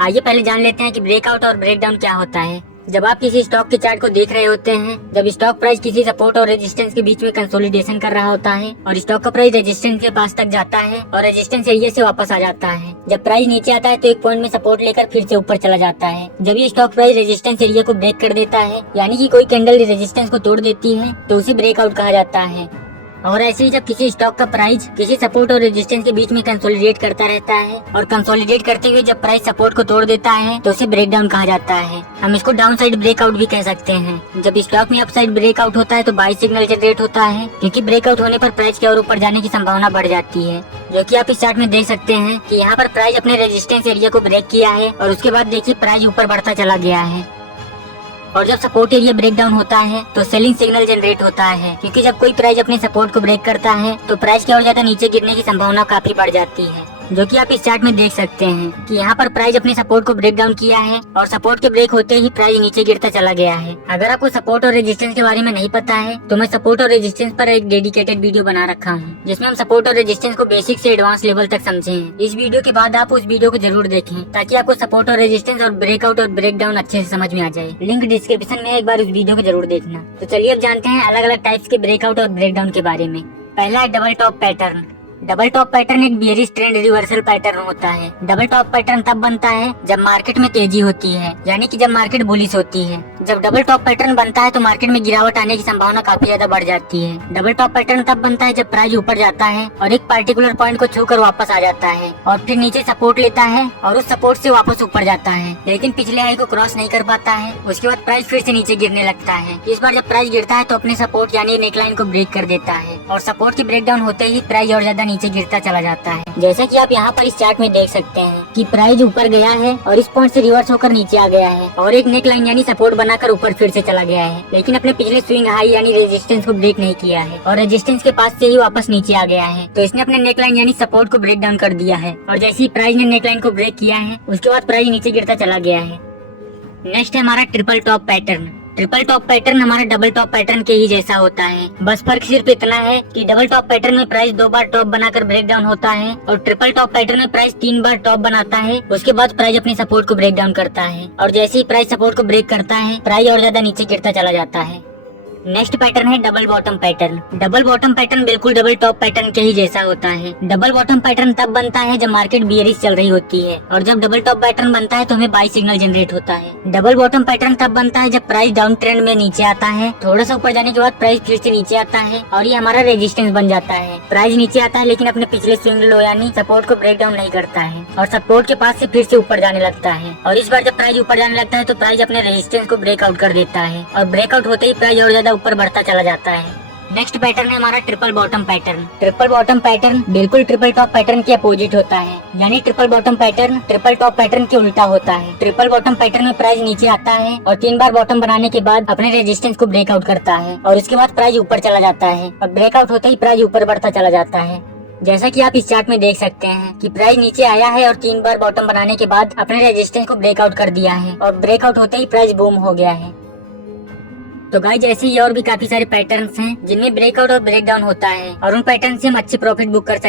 आइए पहले जान लेते हैं कि ब्रेकआउट और ब्रेकडाउन क्या होता है। जब आप किसी स्टॉक के चार्ट को देख रहे होते हैं, जब स्टॉक प्राइस किसी सपोर्ट और रेजिस्टेंस के बीच में कंसोलिडेशन कर रहा होता है और स्टॉक का प्राइस रेजिस्टेंस के पास तक जाता है और रेजिस्टेंस एरिया से वापस आ जाता है। जब प्राइस नीचे आता है तो एक पॉइंट में सपोर्ट लेकर फिर से ऊपर चला जाता है। जब ये स्टॉक प्राइस रेजिस्टेंस एरिया को ब्रेक कर देता है, यानी कि कोई कैंडल रेजिस्टेंस को तोड़ देती है, तो उसे ब्रेकआउट कहा जाता है। और ऐसे ही जब किसी स्टॉक का प्राइस किसी सपोर्ट और रेजिस्टेंस के बीच में कंसोलिडेट करता रहता है और कंसोलिडेट करते हुए जब प्राइस सपोर्ट को तोड़ देता है तो उसे ब्रेकडाउन कहा जाता है। हम इसको डाउन साइड ब्रेकआउट भी कह सकते हैं। जब स्टॉक में अप साइड ब्रेकआउट होता है तो बाई सिग्नल जनरेट होता है, क्योंकि ब्रेकआउट होने पर प्राइस की और ऊपर जाने की संभावना बढ़ जाती है, जो कि आप इस चार्ट में देख सकते हैं कि यहाँ पर प्राइस अपने रेजिस्टेंस एरिया को ब्रेक किया है और उसके बाद देखिए प्राइस ऊपर बढ़ता चला गया है। और जब सपोर्ट एरिया ब्रेक डाउन होता है तो सेलिंग सिग्नल जनरेट होता है, क्योंकि जब कोई प्राइस अपने सपोर्ट को ब्रेक करता है तो प्राइस की और ज्यादा नीचे गिरने की संभावना काफी बढ़ जाती है, जो कि आप इस चार्ट में देख सकते हैं कि यहाँ पर प्राइस अपने सपोर्ट को ब्रेक डाउन किया है और सपोर्ट के ब्रेक होते ही प्राइस नीचे गिरता चला गया है। अगर आपको सपोर्ट और रेजिस्टेंस के बारे में नहीं पता है तो मैं सपोर्ट और रेजिस्टेंस पर एक डेडिकेटेड वीडियो बना रखा हूँ, जिसमें हम सपोर्ट और रेजिस्टेंस को बेसिक से एडवांस लेवल तक समझें। इस वीडियो के बाद आप उस वीडियो को जरूर देखें ताकि आपको सपोर्ट और रेजिस्टेंस और ब्रेकआउट और ब्रेक डाउन अच्छे से समझ में आ जाए। लिंक डिस्क्रिप्शन में, एक बार उस वीडियो को जरूर देखना। तो चलिए अब जानते हैं अलग अलग टाइप्स के ब्रेकआउट और ब्रेक डाउन के बारे में। पहला है double top pattern. Double top pattern एक बियरिश ट्रेंड रिवर्सल पैटर्न होता है। डबल टॉप पैटर्न तब बनता है जब मार्केट में तेजी होती है, यानी कि जब मार्केट बुलिश होती है। जब डबल टॉप पैटर्न बनता है तो मार्केट में गिरावट आने की संभावना काफी ज्यादा बढ़ जाती है। डबल टॉप पैटर्न तब बनता है जब प्राइस ऊपर जाता है और एक पार्टिकुलर पॉइंट को छूकर वापस आ जाता है और फिर नीचे सपोर्ट लेता है और उस सपोर्ट से वापस ऊपर जाता है, लेकिन पिछले हाई को क्रॉस नहीं कर पाता है। उसके बाद प्राइस फिर से नीचे गिरने लगता है। इस बार जब प्राइस गिरता है तो अपने सपोर्ट यानी नेकलाइन को ब्रेक कर देता है और सपोर्ट की ब्रेकडाउन होते ही प्राइस और ज्यादा नीचे गिरता चला जाता है। जैसा कि आप यहाँ पर इस चार्ट में देख सकते हैं कि प्राइस ऊपर गया है और इस पॉइंट से रिवर्स होकर नीचे आ गया है और एक नेक लाइन यानी सपोर्ट बनाकर ऊपर फिर से चला गया है, लेकिन अपने पिछले स्विंग हाई यानी रेजिस्टेंस को ब्रेक नहीं किया है और रेजिस्टेंस के पास से ही वापस नीचे आ गया है। तो इसने अपने नेक लाइन यानी सपोर्ट को ब्रेक डाउन कर दिया है और जैसे ही प्राइस ने नेक लाइन को ब्रेक किया है उसके बाद प्राइस नीचे गिरता चला गया है। नेक्स्ट है हमारा triple top pattern. Triple top pattern हमारे डबल टॉप पैटर्न के ही जैसा होता है, बस फर्क सिर्फ इतना है कि डबल टॉप पैटर्न में प्राइस 2 बार टॉप बनाकर ब्रेक डाउन होता है और ट्रिपल टॉप पैटर्न में प्राइस 3 बार टॉप बनाता है। उसके बाद प्राइस अपने सपोर्ट को ब्रेक डाउन करता है और जैसे ही प्राइस सपोर्ट को ब्रेक करता है प्राइस और ज्यादा नीचे गिरता चला जाता है। नेक्स्ट पैटर्न है double bottom pattern. Double bottom pattern बिल्कुल डबल टॉप पैटर्न के ही जैसा होता है। डबल बॉटम पैटर्न तब बनता है जब मार्केट बियरिश चल रही होती है और जब डबल टॉप पैटर्न बनता है तो हमें बाई सिग्नल जनरेट होता है। डबल बॉटम पैटर्न तब बनता है जब प्राइस डाउन ट्रेंड में नीचे आता है, थोड़ा सा ऊपर जाने के बाद प्राइस फिर से नीचे आता है और ये हमारा रेजिस्टेंस बन जाता है। प्राइस नीचे आता है लेकिन अपने पिछले स्विंग लो यानी सपोर्ट को ब्रेक डाउन नहीं करता है और सपोर्ट के पास से फिर से ऊपर जाने लगता है और इस बार जब प्राइस ऊपर जाने लगता है तो प्राइस अपने रेजिस्टेंस को ब्रेकआउट कर देता है और ब्रेकआउट होते ही प्राइस और ज्यादा ऊपर बढ़ता चला जाता है। नेक्स्ट पैटर्न है हमारा triple bottom pattern. Triple bottom pattern बिल्कुल ट्रिपल टॉप पैटर्न के अपोजिट होता है, यानी triple bottom pattern triple top pattern के उल्टा होता है। ट्रिपल बॉटम पैटर्न में प्राइस नीचे आता है और 3 बार बॉटम बनाने के बाद अपने रेजिस्टेंस को ब्रेकआउट करता है और उसके बाद प्राइस ऊपर चला जाता है और ब्रेकआउट होते ही प्राइस ऊपर बढ़ता चला जाता है। जैसा कि आप इस चार्ट में देख सकते हैं कि प्राइस नीचे आया है और 3 बार बॉटम बनाने के बाद अपने रेजिस्टेंस को ब्रेकआउट कर दिया है और ब्रेकआउट होते ही प्राइस बूम हो गया है। तो गाइस ऐसे ही और भी काफी सारे पैटर्न्स हैं जिनमें ब्रेकआउट और ब्रेकडाउन होता है और उन पैटर्न से हम अच्छे प्रॉफिट बुक कर सकते हैं।